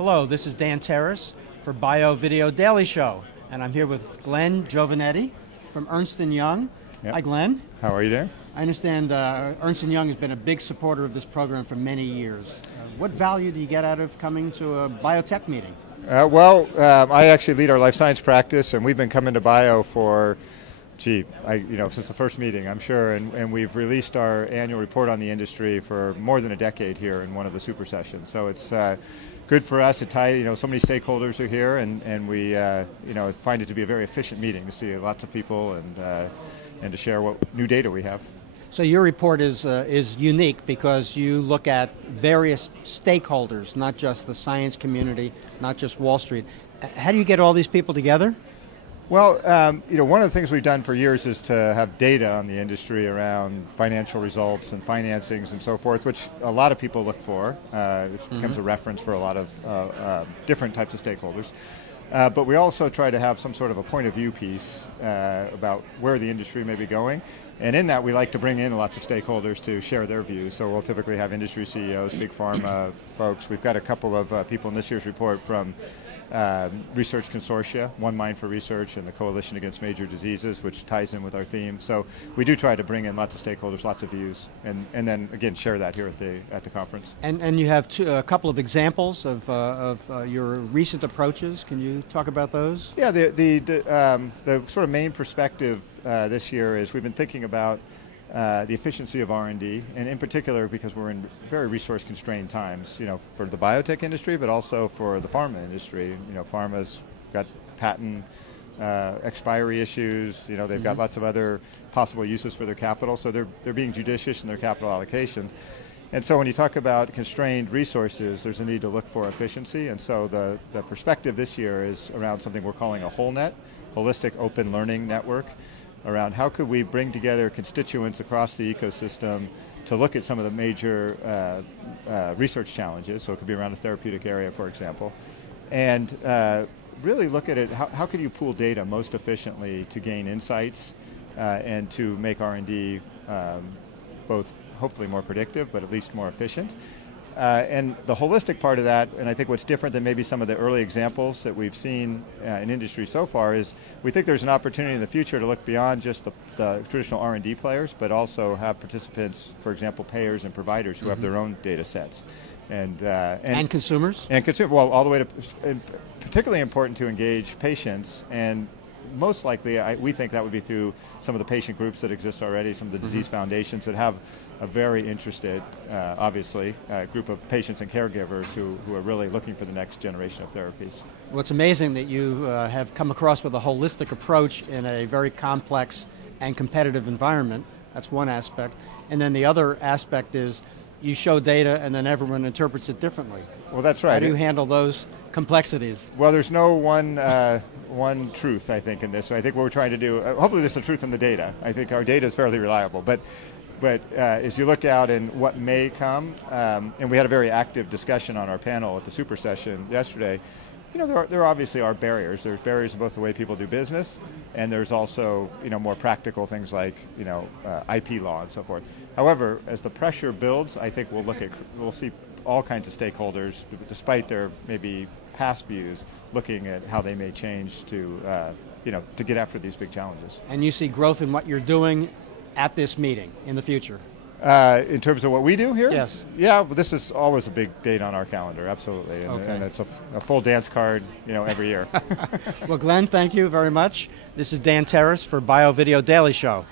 Hello, this is Dan Terrace for Bio Video Daily Show, and I'm here with Glen Giovanetti from Ernst & Young. Yep. Hi, Glenn. How are you doing? I understand Ernst & Young has been a big supporter of this program for many years. What value do you get out of coming to a biotech meeting? I actually lead our life science practice, and we've been coming to Bio for, since the first meeting, I'm sure, and we've released our annual report on the industry for more than a decade here in one of the super sessions. So it's good for us. So many stakeholders are here, and we, find it to be a very efficient meeting to see lots of people and to share what new data we have. So your report is unique because you look at various stakeholders, not just the science community, not just Wall Street. How do you get all these people together? Well, one of the things we've done for years is to have data on the industry around financial results and financings and so forth, which a lot of people look for. It becomes a reference for a lot of different types of stakeholders. But we also try to have some sort of a point of view piece about where the industry may be going. And in that, we like to bring in lots of stakeholders to share their views. So we'll typically have industry CEOs, big pharma folks. We've got a couple of people in this year's report from research consortia, One Mind for Research and the Coalition Against Major Diseases, which ties in with our theme. So we do try to bring in lots of stakeholders, lots of views, and then again share that here at the conference. And you have a couple of examples of your recent approaches. Can you talk about those? Yeah, the sort of main perspective this year is we've been thinking about the efficiency of R&D, and in particular because we're in very resource-constrained times, for the biotech industry, but also for the pharma industry. Pharma's got patent expiry issues. They've got lots of other possible uses for their capital, so they're being judicious in their capital allocation. And so when you talk about constrained resources, there's a need to look for efficiency. And so the perspective this year is around something we're calling a HoLNet, Holistic Open Learning Network, around how could we bring together constituents across the ecosystem to look at some of the major research challenges. So it could be around a therapeutic area, for example, and really look at it, how could you pool data most efficiently to gain insights and to make R&D both hopefully more predictive, but at least more efficient. And the holistic part of that, and I think what's different than maybe some of the early examples that we've seen in industry so far, is we think there's an opportunity in the future to look beyond just the traditional R&D players, but also have participants, for example, payers and providers who have their own data sets. And consumers? And well, all the way to, and particularly important to engage patients, and most likely, we think that would be through some of the patient groups that exist already, some of the disease foundations that have a very interested, obviously, group of patients and caregivers who are really looking for the next generation of therapies. Well, it's amazing that you have come across with a holistic approach in a very complex and competitive environment. That's one aspect. And then the other aspect is you show data and then everyone interprets it differently. Well, that's right. How do you handle those complexities? Well, there's no one truth, I think, in this. I think what we're trying to do, hopefully there's a truth in the data. I think our data is fairly reliable. But as you look out and what may come, and we had a very active discussion on our panel at the super session yesterday, there obviously are barriers. There's barriers in both the way people do business, and there's also more practical things like IP law and so forth. However, as the pressure builds, I think we'll see all kinds of stakeholders, despite their maybe past views, looking at how they may change to get after these big challenges. And you see growth in what you're doing at this meeting in the future? In terms of what we do here? Yes. Yeah, well, this is always a big date on our calendar, absolutely. And it's a full dance card, every year. Well, Glenn, thank you very much. This is Dan Terrace for Bio Video Daily Show.